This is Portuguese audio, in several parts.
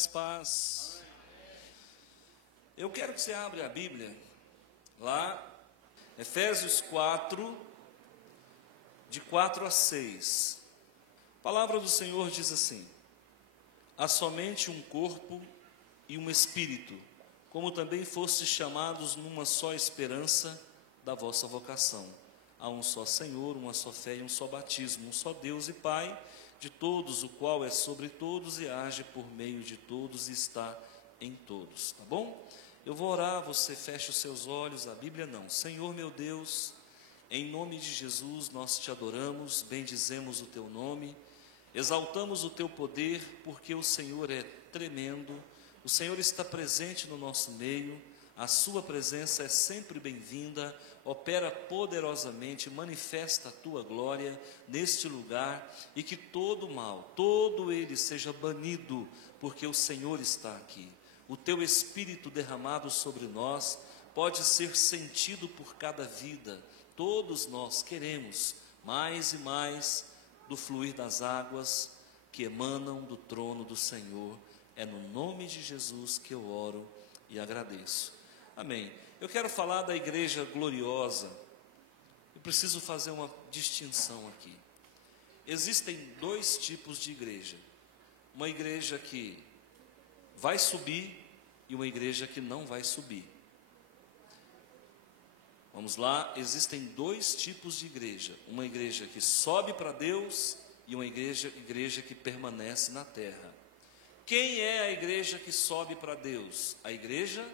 Graça e paz. Eu quero que você abra a Bíblia lá, Efésios 4, de 4 a 6. A palavra do Senhor diz assim: há somente um corpo e um espírito, como também fostes chamados numa só esperança da vossa vocação. Há um só Senhor, uma só fé e um só batismo, um só Deus e Pai de todos, o qual é sobre todos e age por meio de todos e está em todos. Tá bom? Eu vou orar, você fecha os seus olhos, a Bíblia não. Senhor meu Deus, em nome de Jesus nós te adoramos, bendizemos o teu nome, exaltamos o teu poder, porque o Senhor é tremendo, o Senhor está presente no nosso meio, a sua presença é sempre bem-vinda, opera poderosamente, manifesta a tua glória neste lugar, e que todo mal, todo ele seja banido, porque o Senhor está aqui. O teu Espírito derramado sobre nós pode ser sentido por cada vida. Todos nós queremos mais e mais do fluir das águas que emanam do trono do Senhor. É no nome de Jesus que eu oro e agradeço. Amém. Eu quero falar da igreja gloriosa. Eu preciso fazer uma distinção aqui. Existem dois tipos de igreja. Uma igreja que vai subir e uma igreja que não vai subir. Vamos lá, existem dois tipos de igreja. Uma igreja que sobe para Deus e uma igreja que permanece na terra. Quem é a igreja que sobe para Deus? A igreja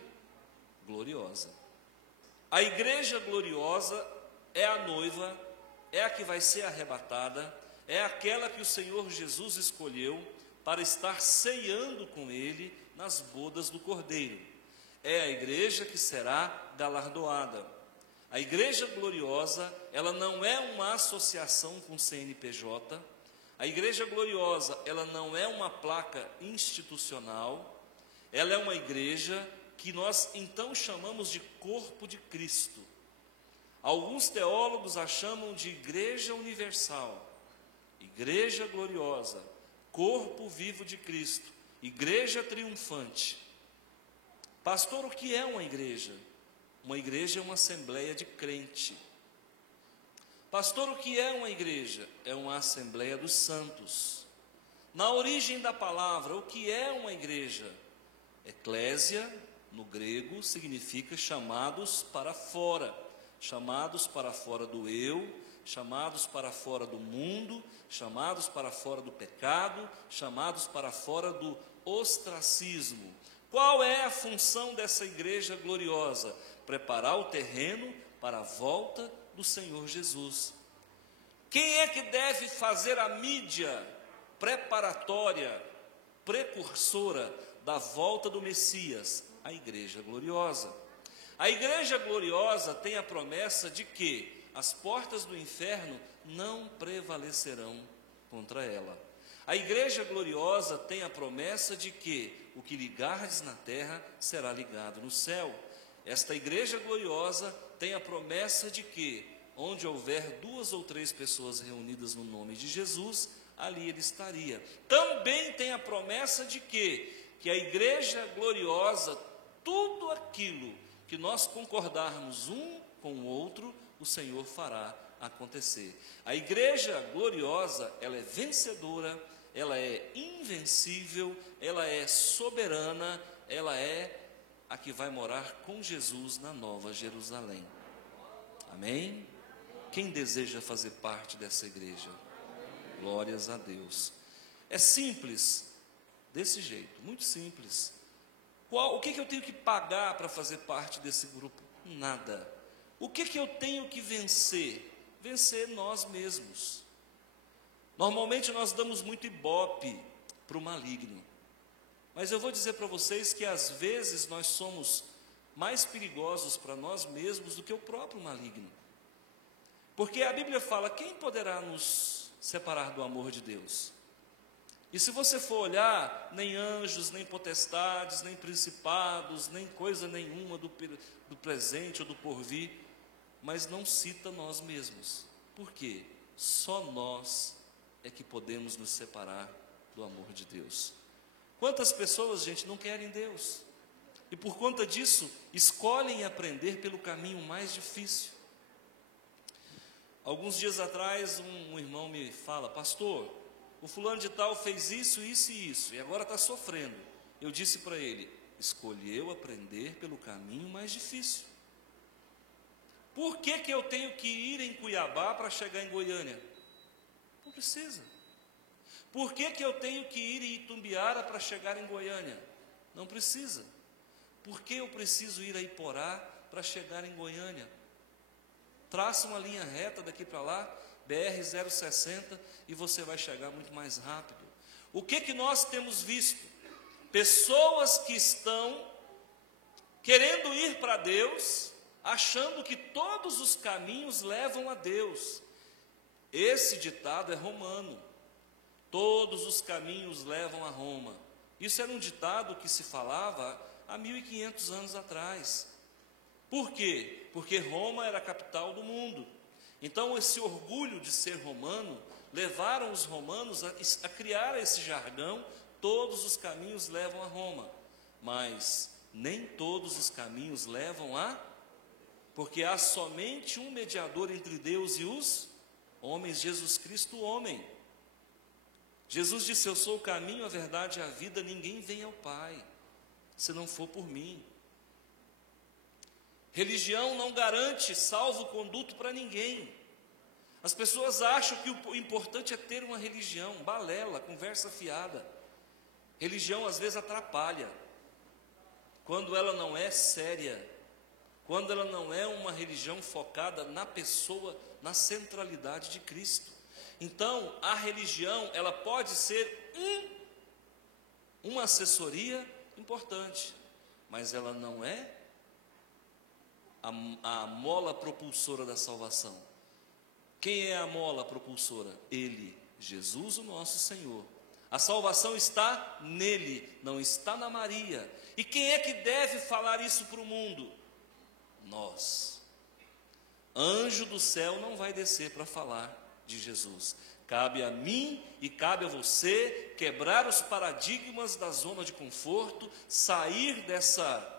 gloriosa. A igreja gloriosa é a noiva, é a que vai ser arrebatada, é aquela que o Senhor Jesus escolheu para estar ceando com Ele nas bodas do Cordeiro. É a igreja que será galardoada. A igreja gloriosa, ela não é uma associação com CNPJ. A igreja gloriosa, ela não é uma placa institucional. Ela é uma igreja que nós então chamamos de corpo de Cristo. Alguns teólogos a chamam de igreja universal, igreja gloriosa, corpo vivo de Cristo, igreja triunfante. Pastor, o que é uma igreja? Uma igreja é uma assembleia de crente. Pastor, o que é uma igreja? É uma assembleia dos santos. Na origem da palavra, o que é uma igreja? Eclésia, no grego, significa chamados para fora do eu, chamados para fora do mundo, chamados para fora do pecado, chamados para fora do ostracismo. Qual é a função dessa igreja gloriosa? Preparar o terreno para a volta do Senhor Jesus. Quem é que deve fazer a mídia preparatória, precursora da volta do Messias? A igreja gloriosa. A igreja gloriosa tem a promessa de que as portas do inferno não prevalecerão contra ela. A igreja gloriosa tem a promessa de que o que ligardes na terra será ligado no céu. Esta igreja gloriosa tem a promessa de que onde houver 2 ou 3 pessoas reunidas no nome de Jesus, ali ele estaria. Também tem a promessa de que a igreja gloriosa, tudo aquilo que nós concordarmos um com o outro, o Senhor fará acontecer. A igreja gloriosa, ela é vencedora, ela é invencível, ela é soberana, ela é a que vai morar com Jesus na Nova Jerusalém. Amém? Quem deseja fazer parte dessa igreja? Glórias a Deus. É simples, desse jeito, muito simples. O que eu tenho que pagar para fazer parte desse grupo? Nada. O que eu tenho que vencer? Vencer nós mesmos. Normalmente nós damos muito ibope para o maligno. Mas eu vou dizer para vocês que às vezes nós somos mais perigosos para nós mesmos do que o próprio maligno. Porque a Bíblia fala: quem poderá nos separar do amor de Deus? E se você for olhar, nem anjos, nem potestades, nem principados, nem coisa nenhuma do presente ou do porvir, mas não cita nós mesmos. Por quê? Só nós é que podemos nos separar do amor de Deus. Quantas pessoas, gente, não querem Deus? E por conta disso, escolhem aprender pelo caminho mais difícil. Alguns dias atrás, um irmão me fala: pastor, o fulano de tal fez isso, isso e isso, e agora está sofrendo. Eu disse para ele: escolheu aprender pelo caminho mais difícil. Por que eu tenho que ir em Cuiabá para chegar em Goiânia? Não precisa. Por que eu tenho que ir em Itumbiara para chegar em Goiânia? Não precisa. Por que eu preciso ir a Iporá para chegar em Goiânia? Traça uma linha reta daqui para lá, BR-060, e você vai chegar muito mais rápido. O que nós temos visto? Pessoas que estão querendo ir para Deus, achando que todos os caminhos levam a Deus. Esse ditado é romano. Todos os caminhos levam a Roma. Isso era um ditado que se falava há 1500 anos atrás. Por quê? Porque Roma era a capital do mundo. Então, esse orgulho de ser romano levaram os romanos a criar esse jargão: todos os caminhos levam a Roma. Mas nem todos os caminhos levam a... Porque há somente um mediador entre Deus e os homens, Jesus Cristo, o homem. Jesus disse: eu sou o caminho, a verdade e a vida, ninguém vem ao Pai se não for por mim. Religião não garante salvo-conduto para ninguém. As pessoas acham que o importante é ter uma religião, balela, conversa fiada. Religião às vezes atrapalha, quando ela não é séria, quando ela não é uma religião focada na pessoa, na centralidade de Cristo. Então, a religião, ela pode ser uma assessoria importante, mas ela não é a mola propulsora da salvação. Quem é a mola propulsora? Ele, Jesus, o nosso Senhor. A salvação está nele, não está na Maria. E quem é que deve falar isso para o mundo? Nós. Anjo do céu não vai descer para falar de Jesus. Cabe a mim e cabe a você quebrar os paradigmas da zona de conforto, sair dessa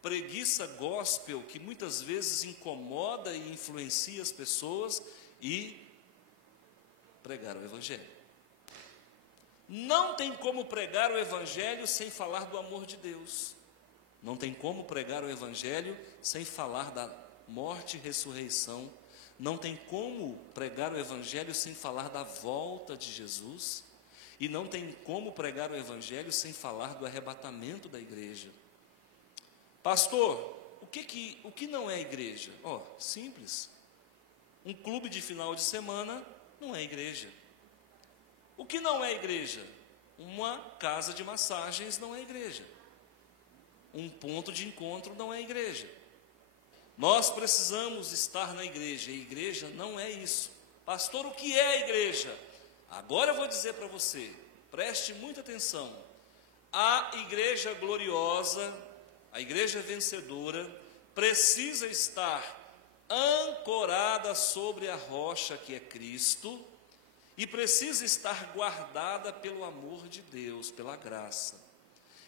preguiça gospel que muitas vezes incomoda e influencia as pessoas e pregar o Evangelho. Não tem como pregar o Evangelho sem falar do amor de Deus. Não tem como pregar o Evangelho sem falar da morte e ressurreição. Não tem como pregar o Evangelho sem falar da volta de Jesus. E não tem como pregar o Evangelho sem falar do arrebatamento da igreja. Pastor, o que não é igreja? Simples. Um clube de final de semana não é igreja. O que não é igreja? Uma casa de massagens não é igreja. Um ponto de encontro não é igreja. Nós precisamos estar na igreja, e igreja não é isso. Pastor, o que é a igreja? Agora eu vou dizer para você, preste muita atenção. A igreja gloriosa, a igreja vencedora, precisa estar ancorada sobre a rocha que é Cristo, e precisa estar guardada pelo amor de Deus, pela graça.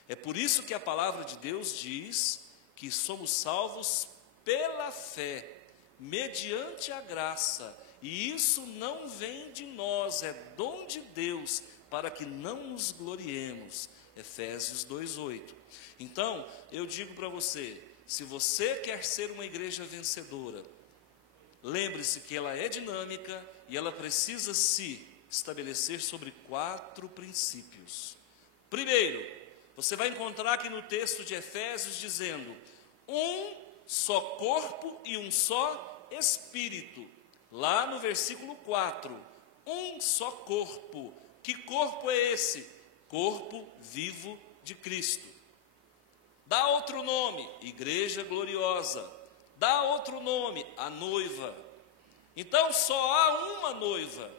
É por isso que a palavra de Deus diz que somos salvos pela fé, mediante a graça, e isso não vem de nós, é dom de Deus, para que não nos gloriemos. Efésios 2:8. Então, eu digo para você, se você quer ser uma igreja vencedora, lembre-se que ela é dinâmica e ela precisa se estabelecer sobre 4 princípios. Primeiro, você vai encontrar aqui no texto de Efésios dizendo: um só corpo e um só espírito. Lá no versículo 4, um só corpo. Que corpo é esse? Corpo vivo de Cristo. Dá outro nome, igreja gloriosa. Dá outro nome, a noiva. Então só há uma noiva,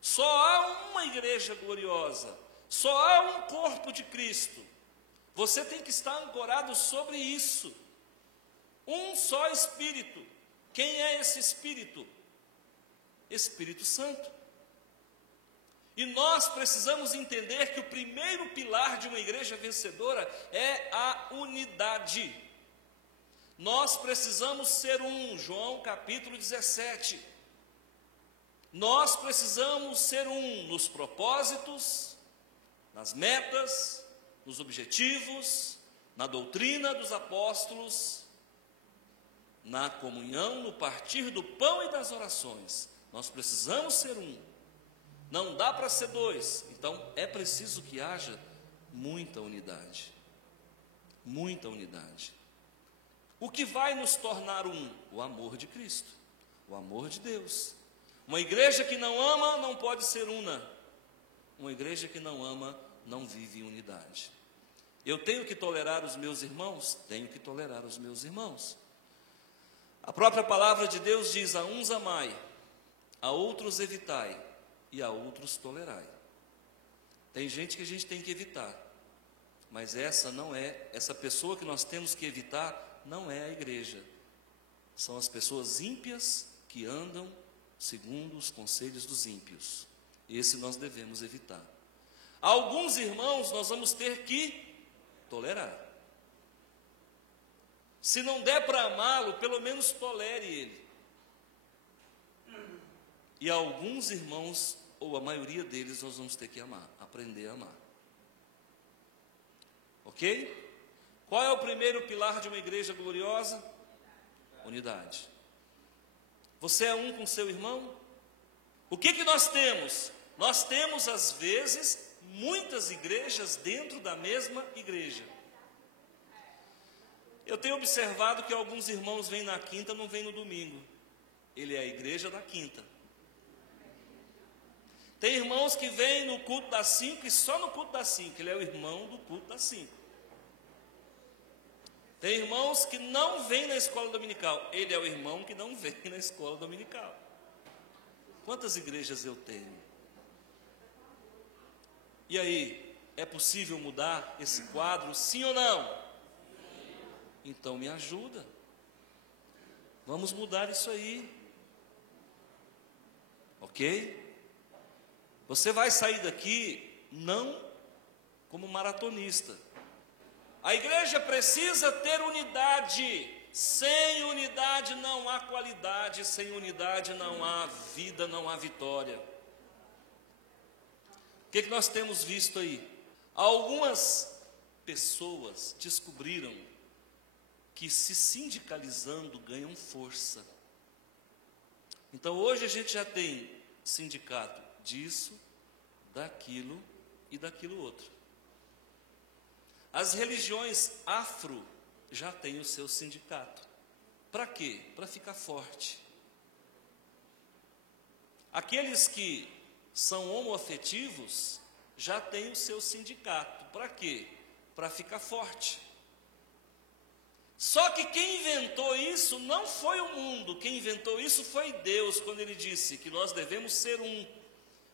só há uma igreja gloriosa, só há um corpo de Cristo. Você tem que estar ancorado sobre isso. Um só Espírito. Quem é esse Espírito? Espírito Santo. E nós precisamos entender que o primeiro pilar de uma igreja vencedora é a unidade. Nós precisamos ser um, João capítulo 17. Nós precisamos ser um nos propósitos, nas metas, nos objetivos, na doutrina dos apóstolos, na comunhão, no partir do pão e das orações. Nós precisamos ser um. Não dá para ser dois. Então é preciso que haja muita unidade. Muita unidade. O que vai nos tornar um? O amor de Cristo, o amor de Deus. Uma igreja que não ama não pode ser una. Uma igreja que não ama não vive em unidade. Eu tenho que tolerar os meus irmãos? Tenho que tolerar os meus irmãos. A própria palavra de Deus diz: a uns amai, a outros evitai, e a outros tolerai. Tem gente que a gente tem que evitar, mas essa pessoa que nós temos que evitar não é a igreja. São as pessoas ímpias que andam segundo os conselhos dos ímpios. Esse nós devemos evitar. Alguns irmãos nós vamos ter que tolerar. Se não der para amá-lo, pelo menos tolere ele. E alguns irmãos, ou a maioria deles, nós vamos ter que amar, aprender a amar. Ok? Qual é o primeiro pilar de uma igreja gloriosa? Unidade. Você é um com seu irmão? O que nós temos? Nós temos, às vezes, muitas igrejas dentro da mesma igreja. Eu tenho observado que alguns irmãos vêm na quinta, não vêm no domingo. Ele é a igreja da quinta. Tem irmãos que vêm no culto das 5 e só no culto das 5. Ele é o irmão do culto das 5. Tem irmãos que não vêm na escola dominical. Ele é o irmão que não vem na escola dominical. Quantas igrejas eu tenho? E aí, é possível mudar esse quadro, sim ou não? Então me ajuda. Vamos mudar isso aí. Ok? Você vai sair daqui não como maratonista. A igreja precisa ter unidade. Sem unidade não há qualidade, sem unidade não há vida, não há vitória. O que nós temos visto aí? Algumas pessoas descobriram que se sindicalizando ganham força. Então hoje a gente já tem sindicato disso, daquilo e daquilo outro. As religiões afro já têm o seu sindicato. Para quê? Para ficar forte. Aqueles que são homoafetivos já têm o seu sindicato. Para quê? Para ficar forte. Só que quem inventou isso não foi o mundo, quem inventou isso foi Deus, quando Ele disse que nós devemos ser um.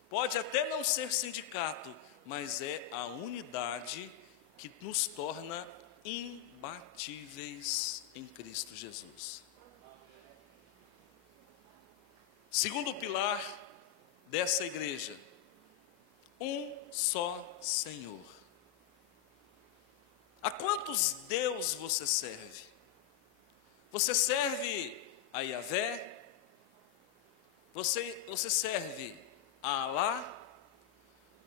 Pode até não ser sindicato, mas é a unidade que nos torna imbatíveis em Cristo Jesus. Segundo pilar dessa igreja, um só Senhor. A quantos Deus você serve? Você serve a Yahvé? Você serve a Alá?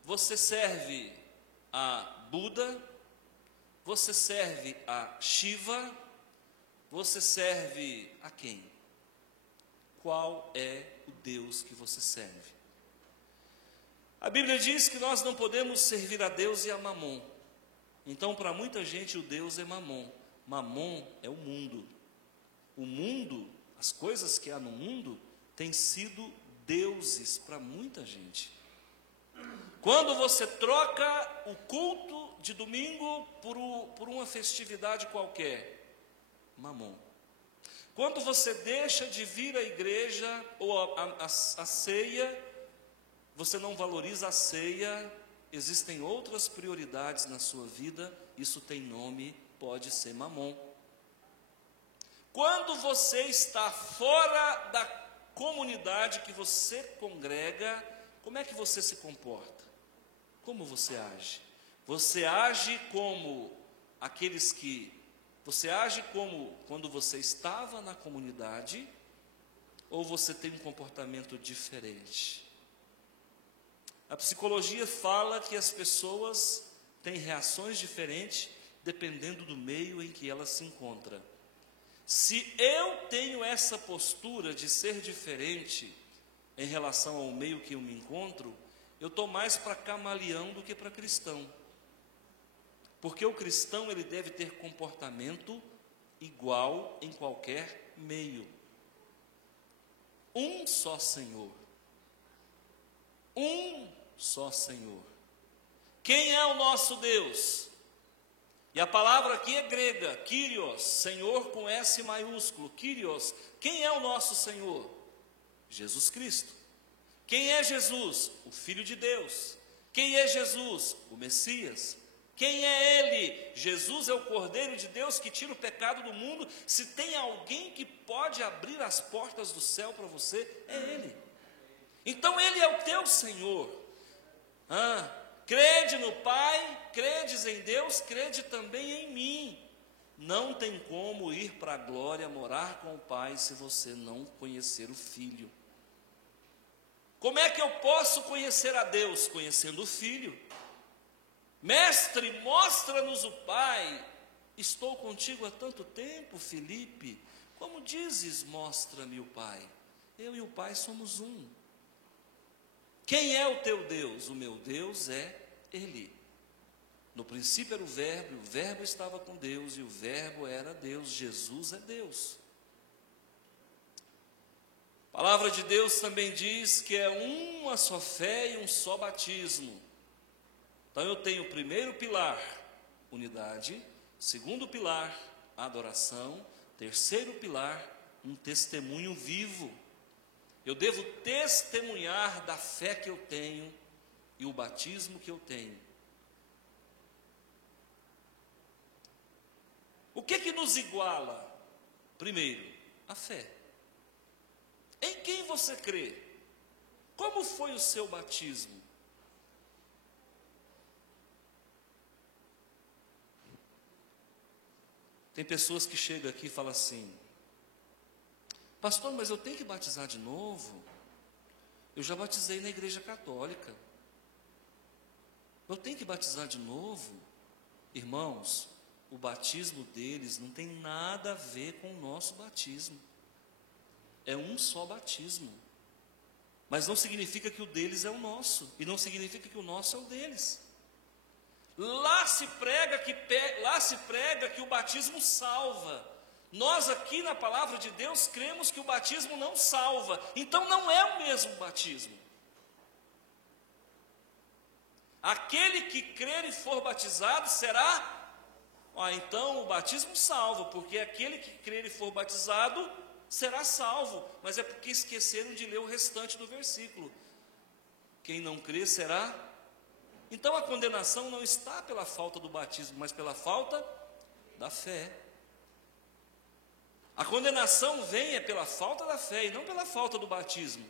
Você serve a Buda? Você serve a Shiva? Você serve a quem? Qual é o Deus que você serve? A Bíblia diz que nós não podemos servir a Deus e a Mamon. Então, para muita gente, o Deus é Mamon. Mamon é o mundo. O mundo, as coisas que há no mundo, têm sido deuses para muita gente. Quando você troca o culto de domingo por uma festividade qualquer, Mamon. Quando você deixa de vir à igreja ou a ceia, você não valoriza a ceia. Existem outras prioridades na sua vida, isso tem nome, pode ser Mamon. Quando você está fora da comunidade que você congrega, como é que você se comporta? Como você age? Você age como aqueles que... Você age como quando você estava na comunidade, ou você tem um comportamento diferente? A psicologia fala que as pessoas têm reações diferentes dependendo do meio em que ela se encontra. Se eu tenho essa postura de ser diferente em relação ao meio que eu me encontro, eu estou mais para camaleão do que para cristão. Porque o cristão, ele deve ter comportamento igual em qualquer meio. Um só Senhor. Um só Senhor. Quem é o nosso Deus? E a palavra aqui é grega, Kyrios, Senhor com S maiúsculo, Kyrios. Quem é o nosso Senhor? Jesus Cristo. Quem é Jesus? O Filho de Deus. Quem é Jesus? O Messias. Quem é Ele? Jesus é o Cordeiro de Deus que tira o pecado do mundo. Se tem alguém que pode abrir as portas do céu para você, é Ele. Então Ele é o teu Senhor. Crede no Pai, credes em Deus, crede também em mim. Não tem como ir para a glória, morar com o Pai, se você não conhecer o Filho. Como é que eu posso conhecer a Deus? Conhecendo o Filho. Mestre, mostra-nos o Pai. Estou contigo há tanto tempo, Filipe. Como dizes, mostra-me o Pai. Eu e o Pai somos um. Quem é o teu Deus? O meu Deus é Ele. No princípio era o Verbo estava com Deus, e o Verbo era Deus. Jesus é Deus. A palavra de Deus também diz que é uma só fé e um só batismo. Então eu tenho o primeiro pilar, unidade. Segundo pilar, adoração. Terceiro pilar, um testemunho vivo. Eu devo testemunhar da fé que eu tenho e o batismo que eu tenho. O que nos iguala? Primeiro, a fé. Em quem você crê? Como foi o seu batismo? Tem pessoas que chegam aqui e falam assim: pastor, mas eu tenho que batizar de novo? Eu já batizei na igreja católica. Eu tenho que batizar de novo? Irmãos, o batismo deles não tem nada a ver com o nosso batismo. É um só batismo. Mas não significa que o deles é o nosso, e não significa que o nosso é o deles. Lá se prega que o batismo salva. Nós aqui na palavra de Deus cremos que o batismo não salva. Então não é o mesmo batismo. Aquele que crer e for batizado será... então o batismo salva, porque aquele que crer e for batizado será salvo. Mas é porque esqueceram de ler o restante do versículo. Quem não crer será... Então a condenação não está pela falta do batismo, mas pela falta da fé. A condenação vem pela falta da fé e não pela falta do batismo.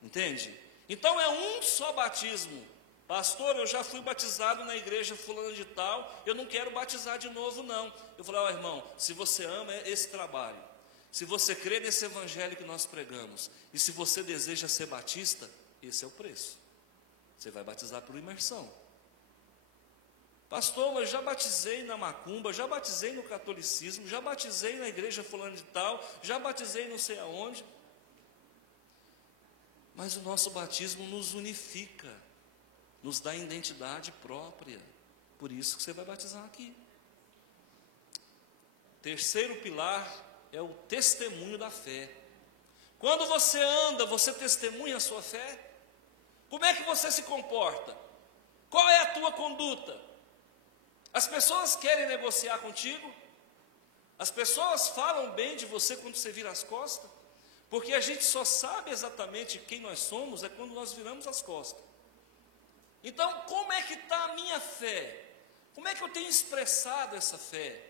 Entende? Então é um só batismo. Pastor, eu já fui batizado na igreja fulana de tal, eu não quero batizar de novo não. Eu falei, irmão, se você ama esse trabalho, se você crê nesse evangelho que nós pregamos, e se você deseja ser batista, esse é o preço. Você vai batizar por imersão. Pastor, mas já batizei na macumba, já batizei no catolicismo, já batizei na igreja fulana de tal, já batizei não sei aonde. Mas o nosso batismo nos unifica, nos dá identidade própria. Por isso que você vai batizar aqui. Terceiro pilar é o testemunho da fé. Quando você anda, você testemunha a sua fé? Como é que você se comporta? Qual é a tua conduta? As pessoas querem negociar contigo? As pessoas falam bem de você quando você vira as costas? Porque a gente só sabe exatamente quem nós somos quando nós viramos as costas. Então, como é que está a minha fé? Como é que eu tenho expressado essa fé?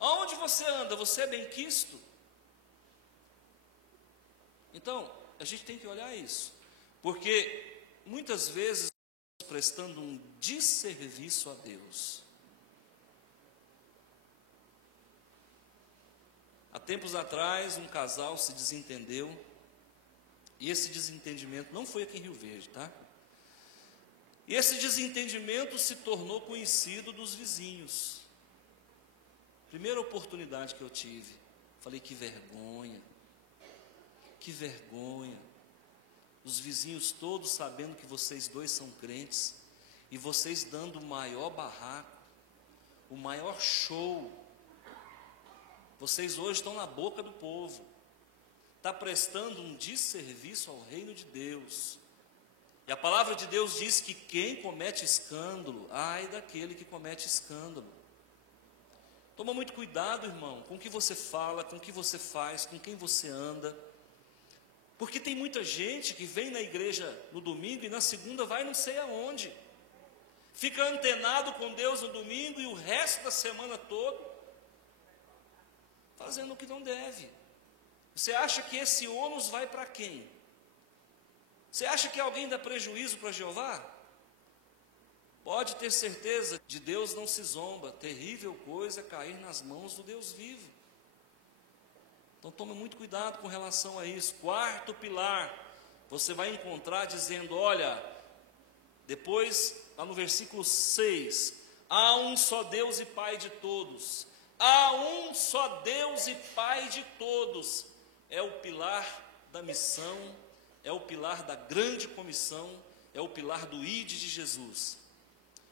Aonde você anda? Você é benquisto? Então, A gente tem que olhar isso, porque muitas vezes estamos prestando um desserviço a Deus. Há tempos atrás, um casal se desentendeu, e esse desentendimento não foi aqui em Rio Verde, tá? E esse desentendimento se tornou conhecido dos vizinhos. Primeira oportunidade que eu tive, falei, que vergonha, os vizinhos todos sabendo que vocês dois são crentes, e vocês dando o maior barraco, o maior show. Vocês hoje estão na boca do povo, está prestando um desserviço ao reino de Deus. E a palavra de Deus diz que quem comete escândalo, ai daquele que comete escândalo. Toma muito cuidado, irmão, com o que você fala, com o que você faz, com quem você anda. Porque tem muita gente que vem na igreja no domingo e na segunda vai não sei aonde. Fica antenado com Deus no domingo e o resto da semana todo fazendo o que não deve. Você acha que esse ônus vai para quem? Você acha que alguém dá prejuízo para Jeová? Pode ter certeza, de Deus não se zomba. Terrível coisa é cair nas mãos do Deus vivo. Então tome muito cuidado com relação a isso. Quarto pilar, você vai encontrar dizendo, olha, depois, lá no versículo 6, há um só Deus e Pai de todos. Há um só Deus e Pai de todos. É o pilar da missão, é o pilar da grande comissão, é o pilar do ide de Jesus.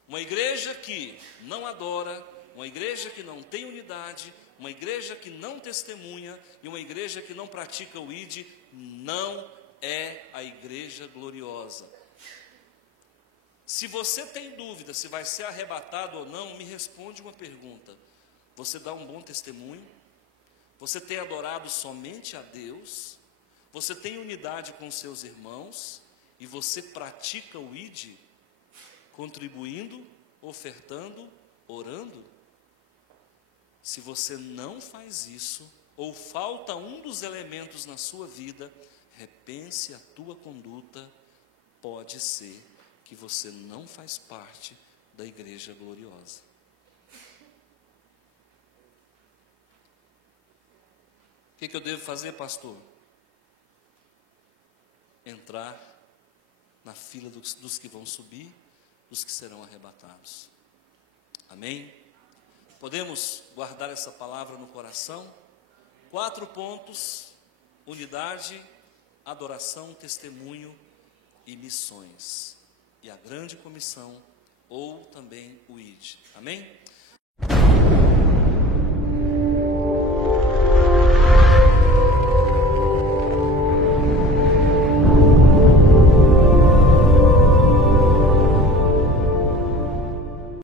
Uma igreja que não adora, uma igreja que não tem unidade, uma igreja que não testemunha e uma igreja que não pratica o ide, não é a igreja gloriosa. Se você tem dúvida se vai ser arrebatado ou não, me responde uma pergunta. Você dá um bom testemunho? Você tem adorado somente a Deus? Você tem unidade com seus irmãos? E você pratica o ide? Contribuindo, ofertando, orando? Se você não faz isso, ou falta um dos elementos na sua vida, repense a tua conduta. Pode ser que você não faz parte da igreja gloriosa. O que eu devo fazer, pastor? Entrar na fila dos que vão subir, dos que serão arrebatados. Amém? Podemos guardar essa palavra no coração? 4 pontos: unidade, adoração, testemunho e missões. E a grande comissão, ou também o ide. Amém?